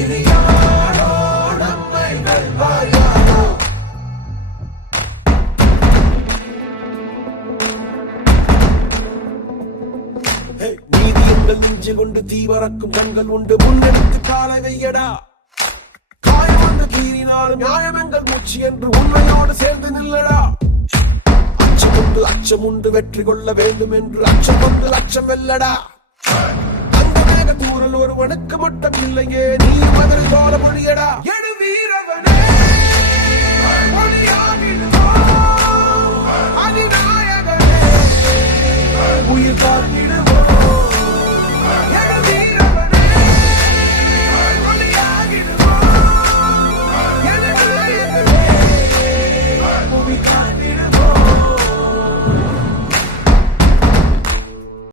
இது யாரோ நம்மை வெல்வாயாரோ. நீதி எங்கள் நெஞ்சில் உண்டு, தீவரக்கும் கண்கள் உண்டு, முன்னெடுத்து காலை வையடா. காயம் வந்து கீறினாலும் நியாயம் எங்கள் மூச்சு என்று உண்மையோடு சேர்ந்து நில்லடா. அச்சம் உண்டு வெற்றி கொள்ள வேண்டும் என்று அச்சம் கொண்டு அச்சம் வெல்லடா. அந்த மேக தூரல் ஒருவனுக்கு மட்டும் இல்லையே, நீ மதுரை தோல மொழியடா. எடு வீரவனே அதிநாயகனே உயிர் காத்திடுவோம்.